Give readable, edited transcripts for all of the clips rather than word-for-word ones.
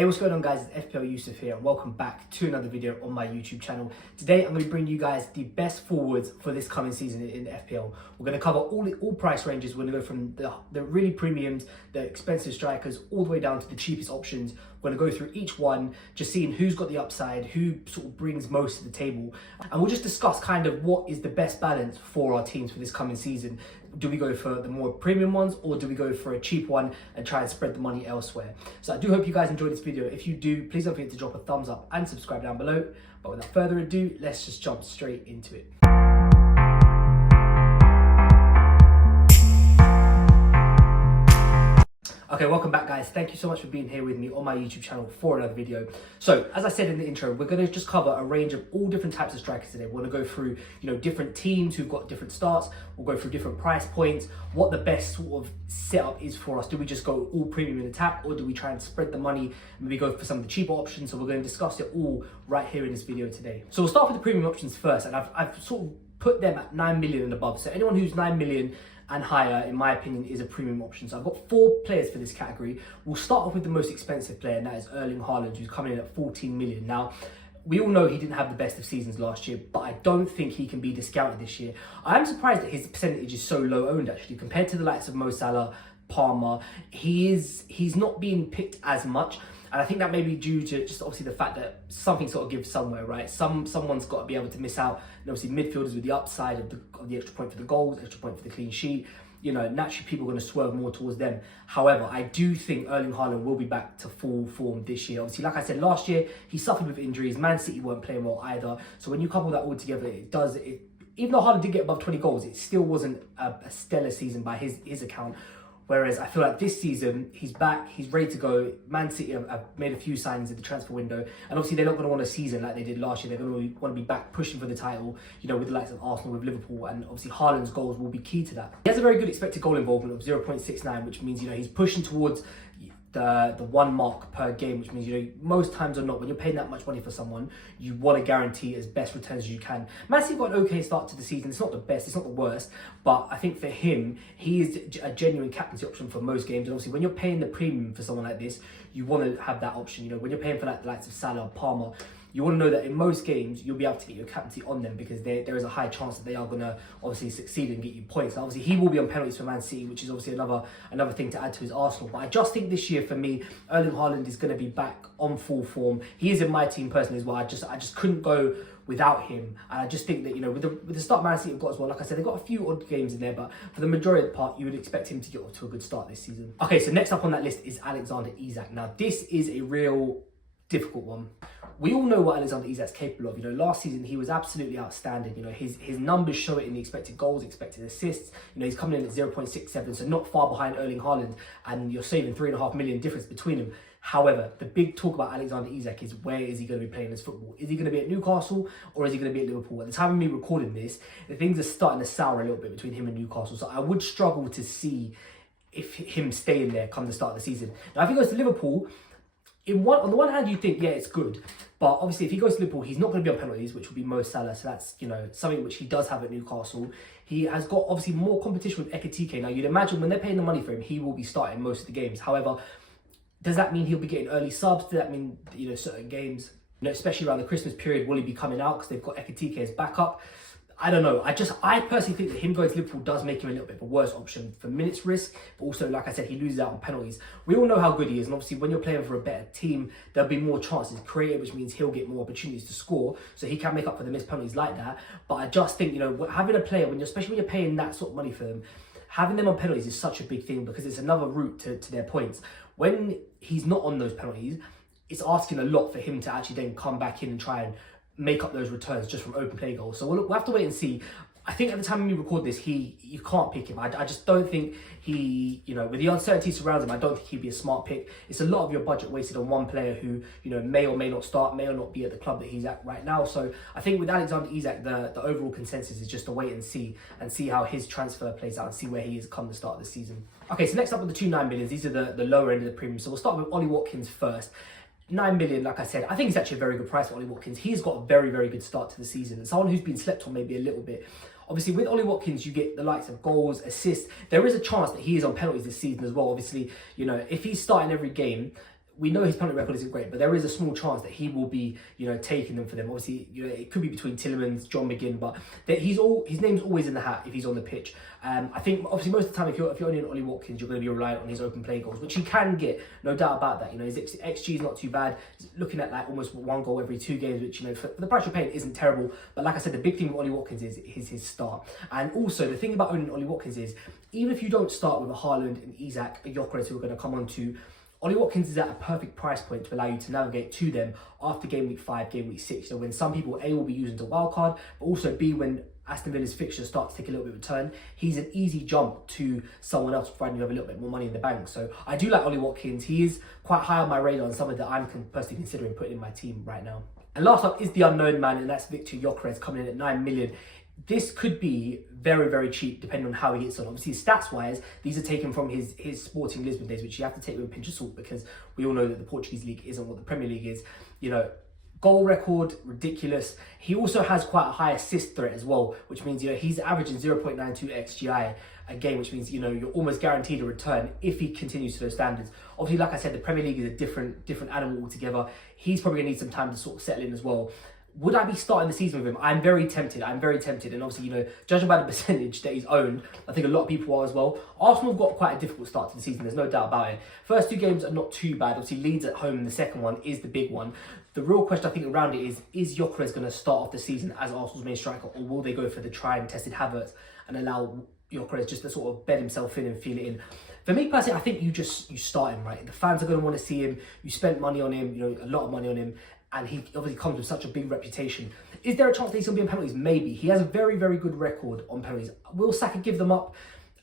Hey, what's going on guys, it's FPL Yusuf here and welcome back to another video on my YouTube channel. Today I'm going to bring you guys the best forwards for this coming season in the FPL. We're going to cover all price ranges. We're going to go from the really premiums, the expensive strikers, all the way down to the cheapest options. We're going to go through each one, just seeing who's got the upside, who sort of brings most to the table. And we'll just discuss kind of what is the best balance for our teams for this coming season. Do we go for the more premium ones or do we go for a cheap one and try and spread the money elsewhere? So I do hope you guys enjoyed this video. If you do, please don't forget to drop a thumbs up and subscribe down below. But without further ado, let's just jump straight into it. Okay, welcome back guys. Thank you so much for being here with me on my YouTube channel for another video. So, as I said in the intro, we're going to just cover a range of all different types of strikers today. We're going to go through, different teams who've got different starts. We'll go through different price points, what the best sort of setup is for us. Do we just go all premium in attack or do we try and spread the money and maybe go for some of the cheaper options? So we're going to discuss it all right here in this video today. So we'll start with the premium options first, and I've sort of put them at 9 million and above. So anyone who's 9 million and higher, in my opinion, is a premium option. So I've got 4 players for this category. We'll start off with the most expensive player, and that is Erling Haaland, who's coming in at 14 million. Now, we all know he didn't have the best of seasons last year, but I don't think he can be discounted this year. I am surprised that his percentage is so low owned, actually, compared to the likes of Mo Salah, Palmer. He's not being picked as much. And I think that may be due to just obviously the fact that something sort of gives somewhere, right? Someone's got to be able to miss out. And obviously midfielders with the upside of the extra point for the goals, extra point for the clean sheet. Naturally people are going to swerve more towards them. However, I do think Erling Haaland will be back to full form this year. Obviously, like I said, last year he suffered with injuries. Man City weren't playing well either. So when you couple that all together, even though Haaland did get above 20 goals, it still wasn't a stellar season by his account. Whereas I feel like this season, he's back, he's ready to go. Man City have made a few signings in the transfer window. And obviously, they're not going to want a season like they did last year. They're going to want to be back pushing for the title, with the likes of Arsenal, with Liverpool. And obviously, Haaland's goals will be key to that. He has a very good expected goal involvement of 0.69, which means, he's pushing towards the 1 mark per game, which means, most times or not, when you're paying that much money for someone, you want to guarantee as best returns as you can. Man City got an okay start to the season. It's not the best, it's not the worst, but I think for him, he is a genuine captaincy option for most games. And obviously, when you're paying the premium for someone like this, you want to have that option. When you're paying for the likes of Salah, Palmer, you want to know that in most games, you'll be able to get your captaincy on them because there is a high chance that they are going to obviously succeed and get you points. And obviously, he will be on penalties for Man City, which is obviously another thing to add to his arsenal. But I just think this year, for me, Erling Haaland is going to be back on full form. He is in my team personally as well. I just couldn't go without him. And I just think that, with the start Man City have got as well, like I said, they've got a few odd games in there, but for the majority of the part, you would expect him to get off to a good start this season. Okay, so next up on that list is Alexander Isak. Now, this is a real difficult one. We all know what Alexander Isak's capable of. Last season he was absolutely outstanding. His numbers show it in the expected goals, expected assists. He's coming in at 0.67, so not far behind Erling Haaland, and you're saving 3.5 million difference between them. However, the big talk about Alexander Isak is where is he going to be playing his football? Is he going to be at Newcastle or is he going to be at Liverpool? At the time of me recording this, the things are starting to sour a little bit between him and Newcastle, so I would struggle to see if him staying there come the start of the season. Now, if he goes to Liverpool, on the one hand, you think, yeah, it's good. But obviously, if he goes to Liverpool, he's not going to be on penalties, which will be Mo Salah. So that's, something which he does have at Newcastle. He has got, obviously, more competition with Ekitike. Now, you'd imagine when they're paying the money for him, he will be starting most of the games. However, does that mean he'll be getting early subs? Does that mean, certain games, especially around the Christmas period, will he be coming out because they've got Ekitike as backup? I don't know. I personally think that him going to Liverpool does make him a little bit of a worse option for minutes risk, but also, like I said, he loses out on penalties. We all know how good he is, and obviously when you're playing for a better team, there'll be more chances created, which means he'll get more opportunities to score, so he can make up for the missed penalties like that. But I just think, having a player, especially when you're paying that sort of money for them, having them on penalties is such a big thing because it's another route to their points. When he's not on those penalties, it's asking a lot for him to actually then come back in and try and make up those returns just from open play goals. So we'll have to wait and see. I think at the time when we record this, you can't pick him. I just don't think he, with the uncertainty surrounding him, I don't think he'd be a smart pick. It's a lot of your budget wasted on one player who, may or may not start, may or not be at the club that he's at right now. So I think with Alexander Isak, the overall consensus is just to wait and see how his transfer plays out and see where he is come the start of the season. Okay, so next up with the 2 9 millions, these are the lower end of the premium. So we'll start with Ollie Watkins first. 9 million, like I said, I think it's actually a very good price for Ollie Watkins. He's got a very, very good start to the season, and someone who's been slept on maybe a little bit. Obviously, with Ollie Watkins, you get the likes of goals, assists. There is a chance that he is on penalties this season as well. Obviously, if he's starting every game, we know his penalty record isn't great, but there is a small chance that he will be, taking them for them. Obviously, it could be between Tielemans, John McGinn, but his name's always in the hat if he's on the pitch. I think obviously most of the time if you're only on Ollie Watkins, you're going to be reliant on his open play goals, which he can get, no doubt about that. His XG is not too bad. He's looking at like almost 1 goal every 2 games, which for the price you're paying isn't terrible. But like I said, the big thing with Ollie Watkins is his start. And also the thing about owning Ollie Watkins is even if you don't start with a Haaland and Isak and Gyökeres, who we're going to come on to, Ollie Watkins is at a perfect price point to allow you to navigate to them after game week 5, game week 6. When some people A will be using the wild card, but also B when Aston Villa's fixtures start to take a little bit of a turn, he's an easy jump to someone else providing you have a little bit more money in the bank. So I do like Ollie Watkins. He is quite high on my radar and someone that I'm personally considering putting in my team right now. And last up is the unknown man, and that's Victor Gyökeres coming in at 9 million. This could be very, very cheap depending on how he gets on. Obviously, stats-wise, these are taken from his Sporting Lisbon days, which you have to take with a pinch of salt because we all know that the Portuguese league isn't what the Premier League is. Goal record, ridiculous. He also has quite a high assist threat as well, which means, he's averaging 0.92 XGI a game, which means, you're almost guaranteed a return if he continues to those standards. Obviously, like I said, the Premier League is a different animal altogether. He's probably gonna need some time to sort of settle in as well. Would I be starting the season with him? I'm very tempted. And obviously, judging by the percentage that he's owned, I think a lot of people are as well. Arsenal have got quite a difficult start to the season. There's no doubt about it. First 2 games are not too bad. Obviously, Leeds at home, and the second one is the big one. The real question I think around it is Gyökeres going to start off the season as Arsenal's main striker, or will they go for the tried and tested Havertz and allow Gyökeres just to sort of bed himself in and feel it in? For me personally, I think you start him, right? The fans are going to want to see him. You spent money on him, a lot of money on him, and he obviously comes with such a big reputation. Is there a chance that he's going to be on penalties? Maybe. He has a very, very good record on penalties. Will Saka give them up?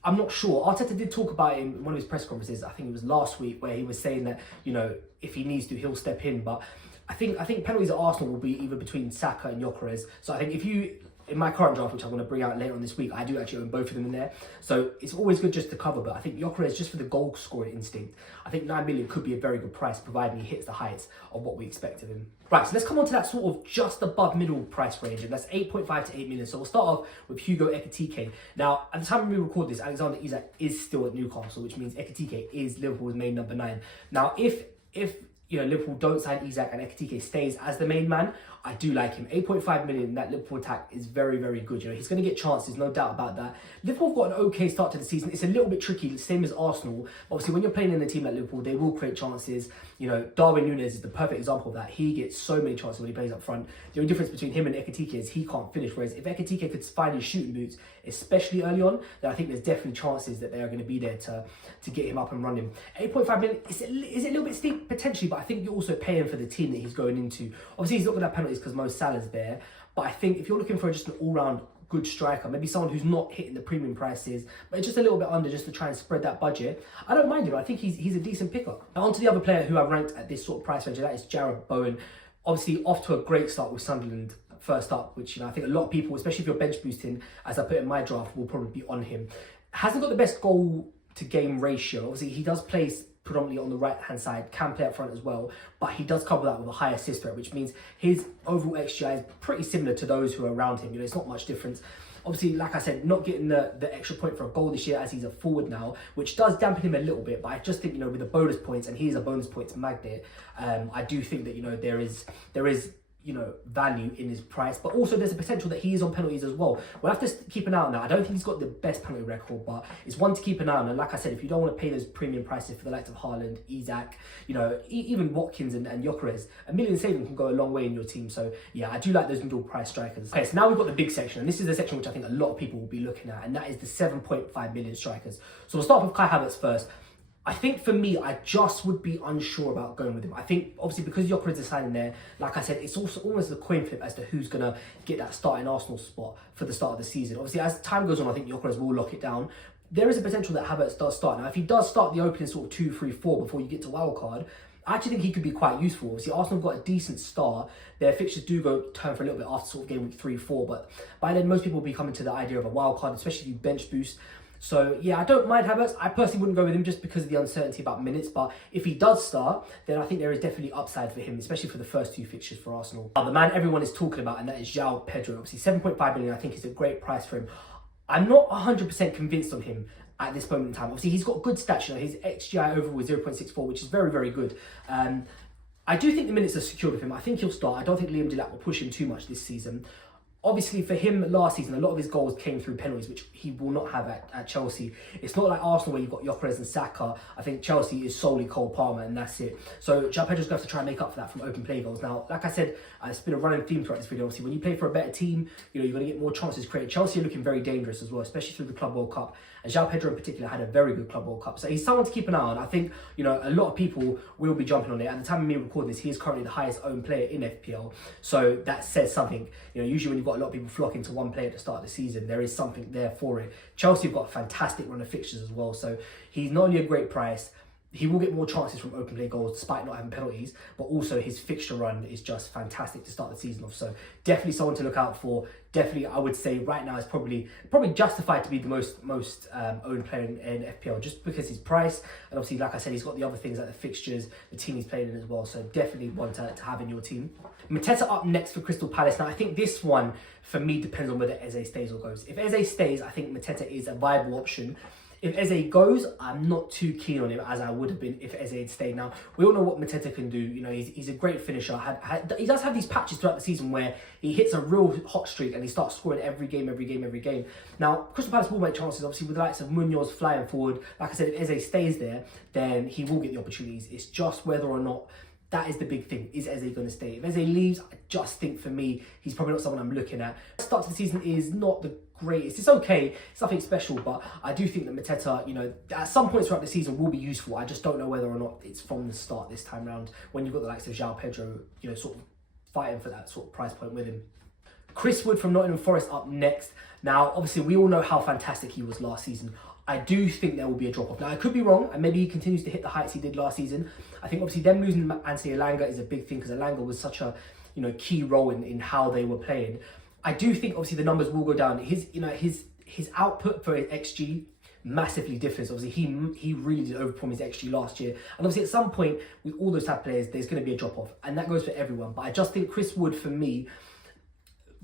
I'm not sure. Arteta did talk about him in one of his press conferences, I think it was last week, where he was saying that, if he needs to, he'll step in. But I think penalties at Arsenal will be either between Saka and Gyökeres. So I think in my current draft, which I'm going to bring out later on this week, I do actually own both of them in there. So it's always good just to cover, but I think Gyökeres, just for the goal scoring instinct, I think 9 million could be a very good price, providing he hits the heights of what we expect of him. Right, so let's come on to that sort of just above middle price range, and that's 8.5 to 8 million. So we'll start off with Hugo Ekitike. Now, at the time we record this, Alexander Isak is still at Newcastle, which means Ekitike is Liverpool's main number 9. Now, if Liverpool don't sign Isak and Ekitike stays as the main man, I do like him. 8.5 million, that Liverpool attack is very, very good. He's going to get chances, no doubt about that. Liverpool have got an okay start to the season. It's a little bit tricky, same as Arsenal. Obviously, when you're playing in a team like Liverpool, they will create chances. Darwin Núñez is the perfect example of that. He gets so many chances when he plays up front. The only difference between him and Ekitike is he can't finish. Whereas if Ekitike could find his shooting boots, especially early on, then I think there's definitely chances that they are going to be there to get him up and running. 8.5 million, is it a little bit steep? Potentially, but I think you're also paying for the team that he's going into. Obviously, he's not going to have penalties because Mo Salah's there. But I think if you're looking for just an all-round good striker, maybe someone who's not hitting the premium prices, but just a little bit under just to try and spread that budget, I don't mind him. I think he's a decent pickup. Now on to the other player who I've ranked at this sort of price range, and that is Jarrod Bowen. Obviously off to a great start with Sunderland first up, which I think a lot of people, especially if you're bench boosting, as I put in my draft, will probably be on him. Hasn't got the best goal to game ratio. Obviously he does place predominantly on the right hand side, can play up front as well, but he does couple that with a high assist rate, which means his overall XGI is pretty similar to those who are around him. It's not much difference. Obviously, like I said, not getting the extra point for a goal this year as he's a forward now, which does dampen him a little bit, but I just think, with the bonus points, and he is a bonus points magnet, I do think that, there is value in his price, but also there's a potential that he is on penalties as well. We'll have to keep an eye on that. I don't think he's got the best penalty record, but it's one to keep an eye on. And like I said, if you don't want to pay those premium prices for the likes of Haaland, Isak, even Watkins and Gyökeres, $1 million saving can go a long way in your team. So yeah, I do like those middle price strikers. Okay, so now we've got the big section, and this is the section which I think a lot of people will be looking at, and that is the 7.5 million strikers. So we'll start with Kai Havertz first. I think for me, I just would be unsure about going with him. I think obviously because Gyökeres is signing there, like I said, it's also almost a coin flip as to who's going to get that starting Arsenal spot for the start of the season. Obviously, as time goes on, I think Gyökeres will lock it down. There is a potential that Havertz does start. Now, if he does start the opening sort of 2, 3, 4 before you get to wildcard, I actually think he could be quite useful. Obviously, Arsenal have got a decent start. Their fixtures do turn for a little bit after sort of game week 3, 4, but by then most people will be coming to the idea of a wildcard, especially if you bench boost. So yeah, I don't mind Havertz. I personally wouldn't go with him just because of the uncertainty about minutes, but if he does start, then I think there is definitely upside for him, especially for the first 2 fixtures for Arsenal. The man everyone is talking about, and that is João Pedro. Obviously 7.5 million, I think is a great price for him. I'm not 100% convinced on him. at this moment in time. Obviously, he's got good stats. You know, his XGI overall is 0.64, which is very, very good. I do think the minutes are secured with him. I think he'll start. I don't think Liam Delap will push him too much this season. Obviously, for him last season, a lot of his goals came through penalties, which he will not have at Chelsea. It's not like Arsenal where you've got Gyökeres and Saka. I think Chelsea is solely Cole Palmer, and that's it. So João Pedro's going to have to try and make up for that from open play goals. Now, like I said, it's been a running theme throughout this video. Obviously, when you play for a better team, you know, you're going to get more chances created. Chelsea are looking very dangerous as well, especially through the Club World Cup. And João Pedro in particular had a very good Club World Cup. So he's someone to keep an eye on. I think, you know, a lot of people will be jumping on it. At the time of me recording this, he is currently the highest owned player in FPL. So that says something. You know, usually when you've got a lot of people flocking to one player at the start of the season, there is something there for it. Chelsea have got a fantastic run of fixtures as well. So he's not only a great price, he will get more chances from open play goals despite not having penalties, but also his fixture run is just fantastic to start the season off. So definitely someone to look out for. Definitely, I would say right now is probably justified to be the most owned player in FPL, just because his price, and obviously, like I said, he's got the other things like the fixtures, the team he's playing in as well. So definitely one to have in your team. Mateta up next for Crystal Palace. Now I think this one for me depends on whether Eze stays or goes. If Eze stays, I think Mateta is a viable option. If Eze goes, I'm not too keen on him as I would have been if Eze had stayed. Now, we all know what Mateta can do. You know, he's a great finisher. He does have these patches throughout the season where he hits a real hot streak and he starts scoring every game. Now, Crystal Palace will make chances, obviously, with the likes of Munoz flying forward. Like I said, if Eze stays there, then he will get the opportunities. It's just whether or not that is the big thing. Is Eze going to stay? If Eze leaves, I just think for me, he's probably not someone I'm looking at. The start to the season is not the greatest. It's okay. It's nothing special, but I do think that Mateta, you know, at some points throughout the season will be useful. I just don't know whether or not it's from the start this time round when you've got the likes of João Pedro, you know, sort of fighting for that sort of price point with him. Chris Wood from Nottingham Forest up next. Now, obviously, we all know how fantastic he was last season. I do think there will be a drop-off. Now, I could be wrong, and maybe he continues to hit the heights he did last season. I think, obviously, them losing Anthony Elanga is a big thing because Elanga was such a, you know, key role in how they were playing. I do think, obviously, the numbers will go down. His output for his XG massively differs. Obviously, he really did overperform his XG last year. And obviously, at some point, with all those type of players, there's going to be a drop-off. And that goes for everyone. But I just think Chris Wood, for me,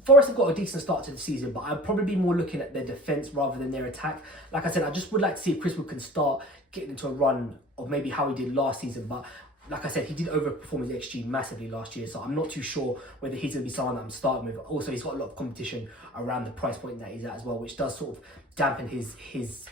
Forest have got a decent start to the season, but I'd probably be more looking at their defence rather than their attack. Like I said, I just would like to see if Chris Wood can start getting into a run of maybe how he did last season. But like I said, he did overperform his XG massively last year, so I'm not too sure whether he's going to be someone that I'm starting with. Also, he's got a lot of competition around the price point that he's at as well, which does sort of dampen his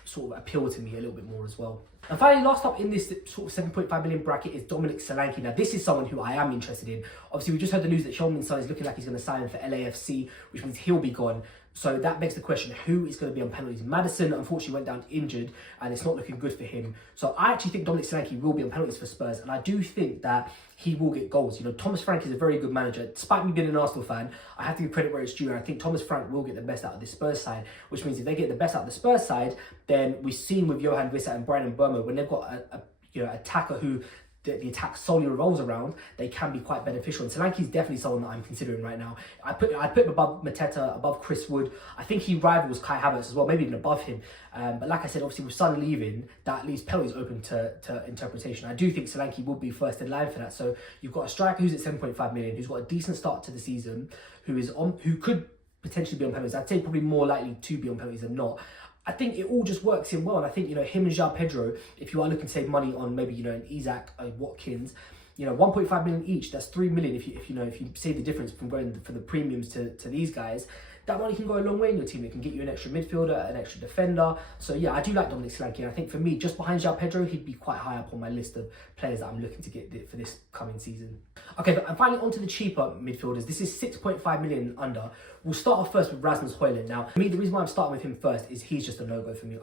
sort of appeal to me a little bit more as well. And finally, last up in this sort of 7.5 million bracket is Dominic Solanke. Now, this is someone who I am interested in. Obviously, we just heard the news that Heung-min Son is looking like he's going to sign for LAFC, which means he'll be gone. So that begs the question, who is going to be on penalties? Madison, unfortunately, went down injured, and it's not looking good for him. So I actually think Dominic Solanke will be on penalties for Spurs, and I do think that he will get goals. You know, Thomas Frank is a very good manager. Despite me being an Arsenal fan, I have to give credit where it's due, and I think Thomas Frank will get the best out of the Spurs side, which means if they get the best out of the Spurs side, then we've seen with Johan Wissa and Brian Burma, when they've got a attacker who the attack solely revolves around, they can be quite beneficial. And Solanke is definitely someone that I'm considering right now. I put him above Mateta, above Chris Wood. I think he rivals Kai Havertz as well, maybe even above him. But like I said, obviously with Son leaving, that leaves penalties open to interpretation. I do think Solanke will be first in line for that. So you've got a striker who's at 7.5 million, who's got a decent start to the season, who could potentially be on penalties. I'd say probably more likely to be on penalties than not. I think it all just works in well, and I think, you know, him and João Pedro, if you are looking to save money on maybe, you know, an Isaac, a Watkins, you know, 1.5 million each, that's 3 million if you save the difference from going for the premiums to these guys. That money can go a long way in your team. It can get you an extra midfielder, an extra defender. So yeah, I do like Dominic Solanke, and I think for me, just behind João Pedro, he'd be quite high up on my list of players that I'm looking to get for this coming season. Okay, and finally onto the cheaper midfielders. This is 6.5 million under. We'll start off first with Rasmus Højlund. Now, for me, the reason why I'm starting with him first is he's just a no-go for me.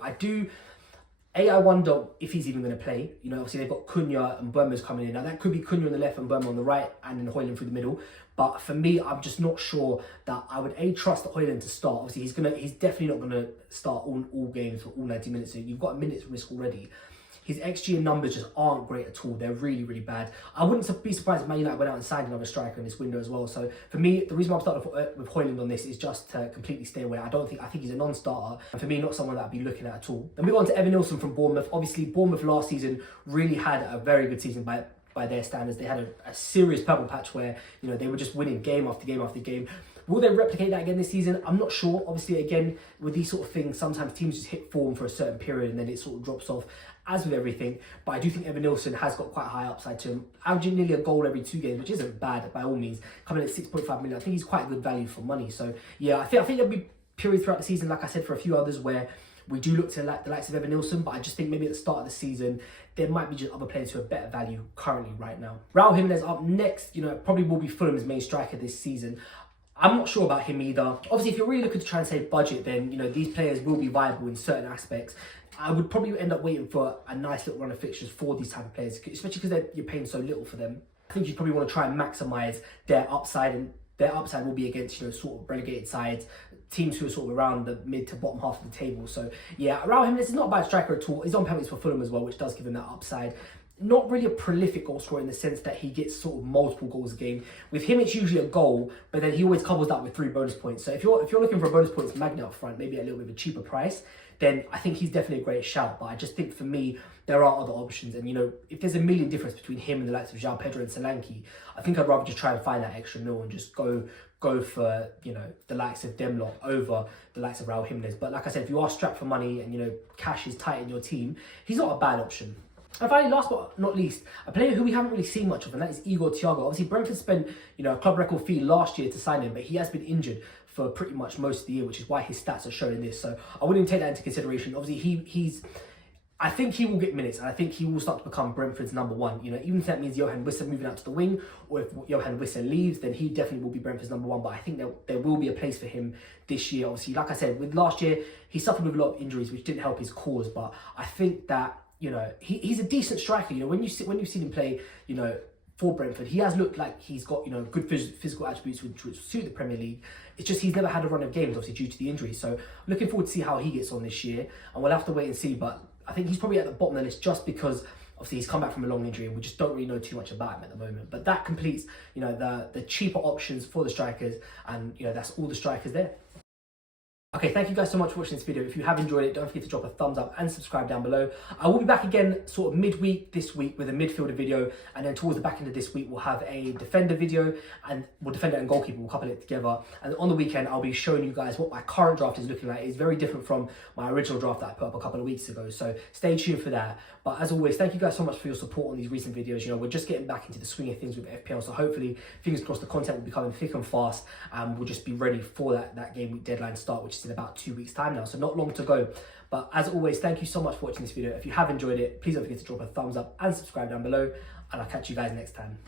I wonder if he's even going to play. You know, obviously they've got Cunha and Burma's coming in. Now that could be Cunha on the left and Burma on the right, and then Højlund through the middle. But for me, I'm just not sure that I would trust Højlund to start. Obviously, he's definitely not going to start all games for all 90 minutes. So you've got a minute's risk already. His XG and numbers just aren't great at all. They're really, really bad. I wouldn't be surprised if Man United went out and signed another striker in this window as well. So for me, the reason why I'm starting with Højlund on this is just to completely stay away. I think he's a non-starter. And for me, not someone that I'd be looking at all. Then we go on to Evan Nilsson from Bournemouth. Obviously, Bournemouth last season really had a very good season by their standards. They had a serious purple patch where, you know, they were just winning game after game after game. Will they replicate that again this season? I'm not sure. Obviously, again, with these sort of things, sometimes teams just hit form for a certain period and then it sort of drops off, as with everything. But I do think Evan Nilsson has got quite a high upside to him, averaging nearly a goal every 2 games, which isn't bad by all means. Coming at 6.5 million, I think he's quite good value for money. So yeah, I think there'll be periods throughout the season, like I said, for a few others where we do look to the likes of Evan Nilsson, but I just think maybe at the start of the season, there might be just other players who are better value currently right now. Raul Jimenez up next, probably will be Fulham's main striker this season. I'm not sure about him either. Obviously, if you're really looking to try and save budget, then, these players will be viable in certain aspects. I would probably end up waiting for a nice little run of fixtures for these type of players, especially because you're paying so little for them. I think you probably want to try and maximise their upside, and their upside will be against, sort of relegated sides, teams who are sort of around the mid to bottom half of the table. So yeah, Raul Jimenez is not a bad striker at all. He's on penalties for Fulham as well, which does give him that upside. Not really a prolific goal scorer in the sense that he gets sort of multiple goals a game. With him, it's usually a goal, but then he always couples that with 3 bonus points. So if you're looking for a bonus points magnet up front, maybe at a little bit of a cheaper price, then I think he's definitely a great shout. But I just think for me, there are other options. And, if there's a million difference between him and the likes of João Pedro and Solanke, I think I'd rather just try and find that extra mil and just go for, the likes of Demlot over the likes of Raul Jimenez. But like I said, if you are strapped for money and, cash is tight in your team, he's not a bad option. And finally, last but not least, a player who we haven't really seen much of, and that is Igor Thiago. Obviously, Brentford spent, a club record fee last year to sign him, but he has been injured for pretty much most of the year, which is why his stats are showing this. So I wouldn't even take that into consideration. Obviously, I think he will get minutes, and I think he will start to become Brentford's number 1. Even if that means Johan Wissa moving out to the wing, or if Johan Wissa leaves, then he definitely will be Brentford's number 1. But I think there will be a place for him this year. Obviously, like I said, with last year, he suffered with a lot of injuries, which didn't help his cause. But I think that he's a decent striker. When you've seen him play, for Brentford, he has looked like he's got good physical attributes which suit the Premier League. It's just he's never had a run of games, obviously due to the injury. So looking forward to see how he gets on this year, and we'll have to wait and see. But I think he's probably at the bottom of the list just because obviously he's come back from a long injury and we just don't really know too much about him at the moment. But that completes the cheaper options for the strikers, and that's all the strikers there. Okay, thank you guys so much for watching this video. If you have enjoyed it, don't forget to drop a thumbs up and subscribe down below. I will be back again sort of midweek this week with a midfielder video, and then towards the back end of this week we'll have a defender video, and defender and goalkeeper, we'll couple it together. And on the weekend I'll be showing you guys what my current draft is looking like. It's very different from my original draft that I put up a couple of weeks ago, so stay tuned for that. But as always, thank you guys so much for your support on these recent videos. We're just getting back into the swing of things with FPL, so hopefully, fingers crossed, the content will be coming thick and fast, and we'll just be ready for that game week deadline start, which is in about 2 weeks time now, so not long to go. But as always, thank you so much for watching this video. If you have enjoyed it, please don't forget to drop a thumbs up and subscribe down below, and I'll catch you guys next time.